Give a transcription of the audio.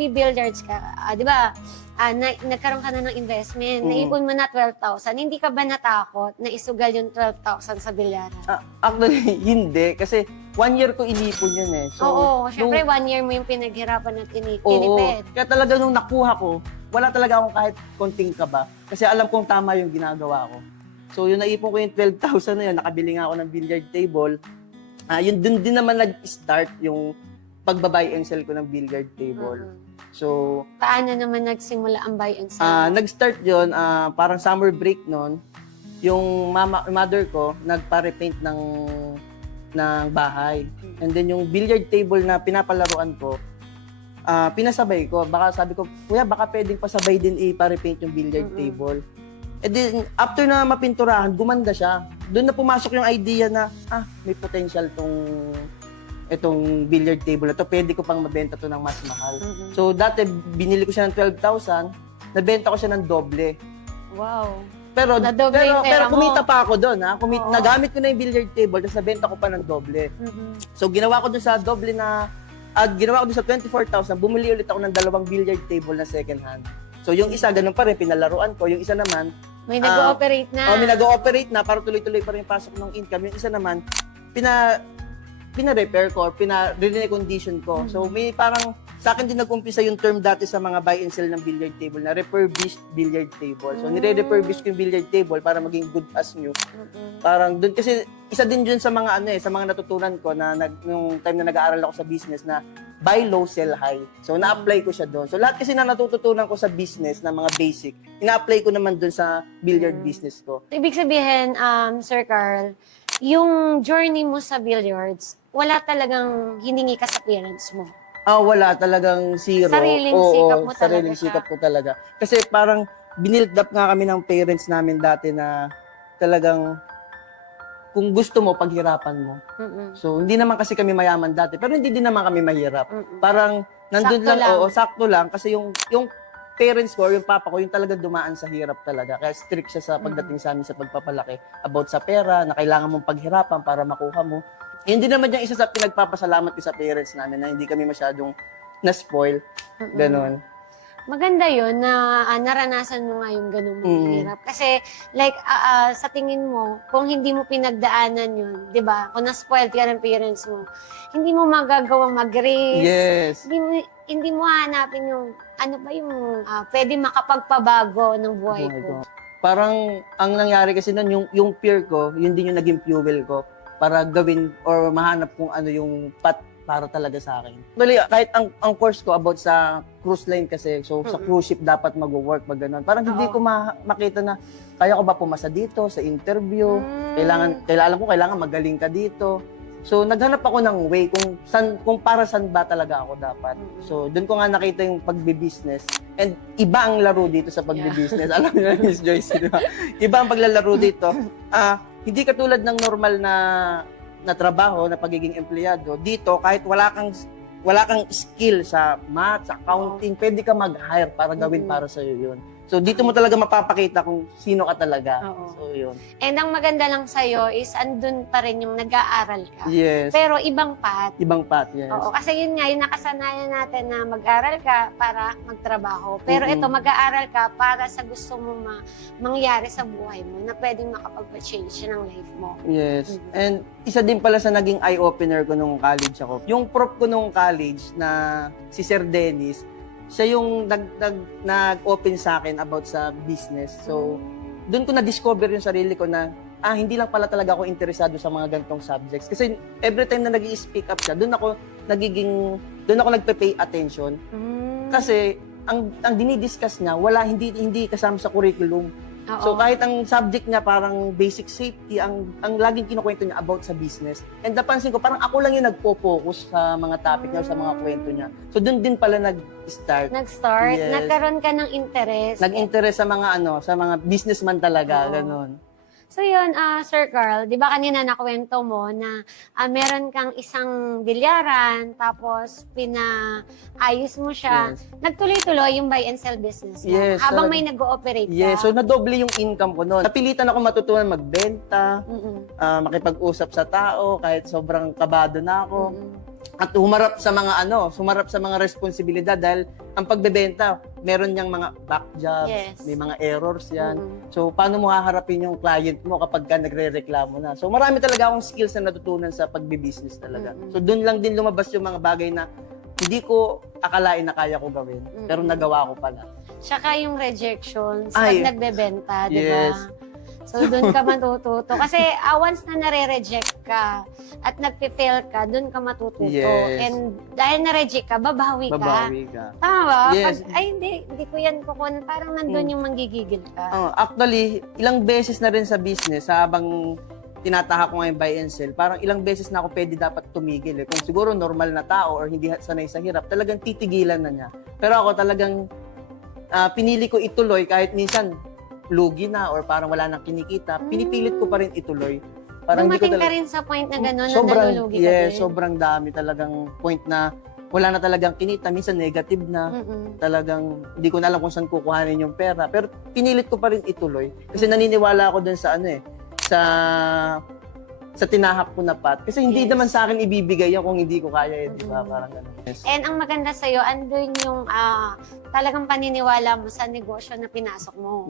nagbi-billiards ka, di ba, nagkaroon ka na ng investment, naipon mo na 12,000, hindi ka ba natakot na isugal yung 12,000 sa bilyaran? Actually, hindi. Kasi 1 year ko inipon yun eh. So, Oo, syempre 1 year mo yung pinaghirapan at oo, tinipid. kaya talaga nung nakuha ko, wala talaga akong kahit konting kaba. Kasi alam kong tama yung ginagawa ko. So, yung naipon ko yung 12,000 na yun, nakabili nga ako ng billiard table. Yun dun din naman nag-start yung pagbabuy and sell ko ng billiard table. So, Paano naman nagsimula ang buy and sell? nag-start yun, parang summer break nun. Yung mother ko, nagpa-repaint ng bahay. And then yung billiard table na pinapalaruan ko, pinasabay ko. Baka sabi ko, kuya, baka pwedeng pasabay din i-repaint yung billiard table. And then, after na mapinturahan, gumanda siya. Doon na pumasok yung idea na, may potential itong billiard table na to. Pwede ko pang mabenta to ng mas mahal. So, dati, binili ko siya ng 12,000, nabenta ko siya ng doble. Wow. Pero yung pera mo. kumita pa ako doon, ha? Nagamit ko na yung billiard table, tapos nabenta ko pa ng doble. So, ginawa ko doon sa doble na, ginawa ko doon sa 24,000, bumili ulit ako ng 2 billiard table na second hand. So, yung isa, ganun pa rin, pinalaruan ko. Yung isa naman, May nag-ooperate na. may nag-ooperate na, para tuloy-tuloy pa rin pasok ng income. Yung isa naman, pina-repair ko or pina-recondition ko. So, may parang, sa akin din nag-umpisa yung term dati sa mga buy and sell ng billiard table na refurbished billiard table. So, nire-refurbish ko yung billiard table para maging good as new. Parang doon, kasi isa din dun sa mga sa mga natutunan ko na nung time na nag-aaral ako sa business na buy low, sell high. So, na-apply ko siya doon. So, lahat kasi na natututunan ko sa business na mga basic, ina-apply ko naman doon sa billiard business ko. Ibig sabihin, Sir Carl, yung journey mo sa billiards, wala talagang hiningi ka sa parents mo. Wala talagang zero. Sariling sikap mo talaga sariling siya. sikap ko talaga. Kasi parang binild up nga kami ng parents namin dati na talagang kung gusto mo, paghirapan mo. So, hindi naman kasi kami mayaman dati, pero hindi din naman kami mahirap. Parang nandun Sakto lang. sakto lang. Kasi yung parents ko, or yung papa ko, yung talaga dumaan sa hirap talaga. Kaya strict siya sa pagdating sa amin sa pagpapalaki. About sa pera, na kailangan mong paghirapan para makuha mo. Hindi naman yung isa sa pinagpapasalamat ko sa parents namin na hindi kami masyadong na-spoil. Ganon. Maganda yun na naranasan mo nga yung ganung mahirap. Kasi, like, sa tingin mo, kung hindi mo pinagdaanan yun, di ba? Kung na-spoiled ka ng parents mo, hindi mo magagawang mag-raise. Yes. Hindi mo hanapin yung, ano ba yung pwede makapagpabago ng buhay ko. Parang, ang nangyari kasi nun, yung peer ko, yun din yung naging fuel ko para gawin or mahanap kung ano yung path para talaga sa akin. Bali, kahit ang course ko about sa cruise line kasi, so sa cruise ship dapat mag-work, mag-ganon. Parang hindi ko makita na kaya ko ba pumasa dito sa interview, kailangan magaling ka dito. So, naghanap ako ng way kung para saan ba talaga ako dapat. So, doon ko nga nakita yung pagbi-business. And iba ang laro dito sa pagbi-business. Alam niyo na, Miss Joyce, di ba? Iba ang paglalaro dito. Hindi katulad ng normal na trabaho, na pagiging empleyado. Dito, kahit wala kang skill sa math, sa accounting, pwede ka mag-hire para gawin para sa'yo yun. So, dito mo talaga mapapakita kung sino ka talaga. So, yun. And ang maganda lang sa'yo is andun pa rin yung nag-aaral ka. Yes. Pero ibang path. Ibang path, yes. Oo, kasi yun nga, yung nakasanayan natin na mag-aral ka para magtrabaho. Pero ito, mag-aaral ka para sa gusto mo mangyari sa buhay mo na pwedeng makapag-change ng life mo. Yes. And isa din pala sa naging eye-opener ko nung college ako. Yung prof ko nung college na si Sir Dennis, siya yung nag-open sa akin about sa business. So, doon ko na-discover yung sarili ko na hindi lang pala talaga ako interesado sa mga ganitong subjects. Kasi every time na nag-i-speak up siya, doon ako nagpe-pay attention. Kasi ang dinidiscuss niya, hindi kasama sa curriculum. So kahit ang subject niya parang basic safety, ang laging kinukwento niya about sa business. And napansin ko, parang ako lang yung nagpo-focus sa mga topic niya, sa mga kwento niya. So doon din pala nag-start. Yes. Nagkaroon ka ng interest. Nag-interest sa mga businessman talaga, ganon. So yun, Sir Carl, di ba kanina nakwento mo na meron kang isang bilyaran, tapos pinaayos mo siya. Yes. Nagtuloy-tuloy yung buy and sell business mo Yes, habang may nag-ooperate ka. Yes, so nadoble yung income ko noon. Napilitan ako matutunan magbenta, makipag-usap sa tao kahit sobrang kabado na ako. at sumarap sa mga responsibilidad dahil ang pagbebenta, meron niyang mga back jobs, Yes. may mga errors yan. Mm-mm. So, paano mo haharapin yung client mo kapag ka nagre-reklamo na? So, marami talaga akong skills na natutunan sa pagbe-business talaga. Mm-mm. So, doon lang din lumabas yung mga bagay na hindi ko akalain na kaya ko gawin, pero Mm-mm. nagawa ko pala. Tsaka yung rejections Ay. pag nagbebenta, di Yes. ba? So, doon ka matututo. Kasi once na nare-reject ka at nagpe-fail ka, doon ka matututo. Yes. And dahil na-reject ka, babawi ka. Babawi ka. Tama ba? Yes. Pag, ay, hindi ko yan kukunin. Parang nandun yung manggigigil ka. Actually, ilang beses na rin sa business, habang tinatahak ko ngayon buy and sell, parang ilang beses na ako pwede dapat tumigil. Kung siguro normal na tao or hindi sanay sa hirap, talagang titigilan na niya. Pero ako talagang pinili ko ituloy kahit minsan lugi na or parang wala nang kinikita, pinipilit ko pa rin ituloy. Parang Dumating ka rin sa point na gano'n na sobrang, nalulugi ka yes, din. sobrang dami talagang point na wala na talagang kinita, minsan negative na. Mm-mm. Talagang hindi ko na alam kung saan kukuhanin yung pera. Pero pinilit ko pa rin ituloy. Kasi naniniwala ako dun sa sa tinahak ko na path. Kasi hindi Yes. naman sa akin ibibigay yan kung hindi ko kaya, di ba? Mm-mm. Parang gano'n. Yes. And ang maganda sa'yo, andun yung talagang paniniwala mo sa negosyo na pinasok mo.